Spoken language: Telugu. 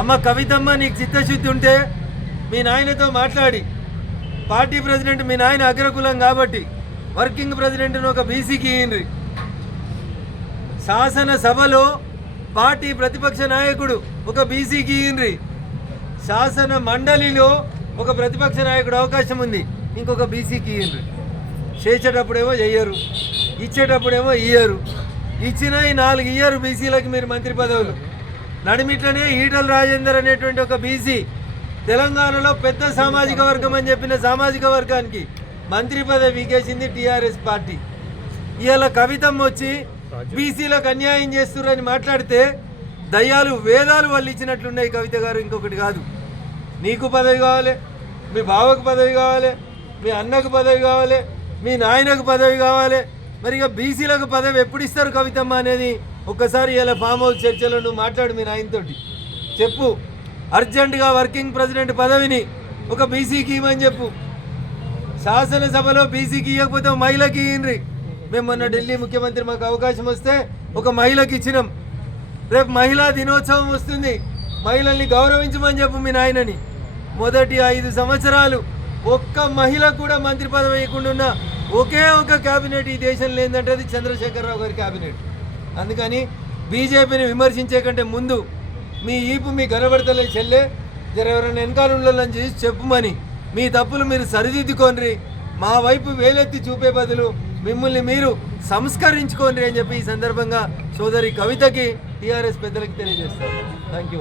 అమ్మ కవితమ్మ, నీకు చిత్తశుద్ధి ఉంటే మీ నాయనతో మాట్లాడి, పార్టీ ప్రెసిడెంట్ మీ నాయన అగ్రకులం కాబట్టి వర్కింగ్ ప్రెసిడెంట్ను ఒక బీసీకి ఇయ్యండి. శాసనసభలో పార్టీ ప్రతిపక్ష నాయకుడు ఒక బీసీకి ఇయ్యండి. శాసన మండలిలో ఒక ప్రతిపక్ష నాయకుడు అవకాశం ఉంది, ఇంకొక బీసీకి ఇయ్యండి. చేసేటప్పుడేమో చెయ్యరు, ఇచ్చేటప్పుడేమో ఇయ్యరు. ఇచ్చిన ఈ 4 ఇయ్యరు బీసీలకు మీరు మంత్రి పదవులు. నడిమిట్లనే ఈటల రాజేందర్ అనేటువంటి ఒక బీసీ తెలంగాణలో పెద్ద సామాజిక వర్గం అని చెప్పిన సామాజిక వర్గానికి మంత్రి పదవి ఇగేసింది టీఆర్ఎస్ పార్టీ. ఇవాళ కవితమ్మ వచ్చి బీసీలకు అన్యాయం చేస్తున్నారని మాట్లాడితే దయ్యాలు వేదాలు వాళ్ళు ఇచ్చినట్లున్నాయి. కవిత గారు, ఇంకొకటి కాదు, నీకు పదవి కావాలి, మీ బావకు పదవి కావాలి, మీ అన్నకు పదవి కావాలి, మీ నాయనకు పదవి కావాలి. మరి ఇక బీసీలకు పదవి ఎప్పుడు ఇస్తారు కవితమ్మ అనేది ఒక్కసారి ఇలా ఫామ్ హౌస్ చర్చలో నువ్వు మాట్లాడు, మీ నాయనతోటి చెప్పు. అర్జెంటుగా వర్కింగ్ ప్రెసిడెంట్ పదవిని ఒక బీసీకి ఇవ్వమని చెప్పు. శాసనసభలో బీసీకి ఇవ్వకపోతే మహిళకి ఇయ్యండి. మేము మొన్న ఢిల్లీ ముఖ్యమంత్రి మాకు అవకాశం వస్తే ఒక మహిళకి ఇచ్చినాం. రేపు మహిళా దినోత్సవం వస్తుంది, మహిళల్ని గౌరవించమని చెప్పు మీ నాయనని. మొదటి 5 సంవత్సరాలు ఒక్క మహిళకు కూడా మంత్రి పదవి ఇవ్వకుండా ఉన్న ఒకే ఒక క్యాబినెట్ ఈ దేశంలో ఏంటంటే అది చంద్రశేఖరరావు గారి క్యాబినెట్. అందుకని బీజేపీని విమర్శించే కంటే ముందు మీ ఈపు మీ కనబడతలే చెల్లె, ఎవరైనా వెనకాలని చేసి చెప్పుమని మీ తప్పులు మీరు సరిదిద్దుకోండి, మా వైపు వేలెత్తి చూపే బదులు మిమ్మల్ని మీరు సంస్కరించుకోండి అని చెప్పి ఈ సందర్భంగా సోదరి కవితకి టీఆర్ఎస్ పెద్దలకి తెలియజేస్తారు. Thank you.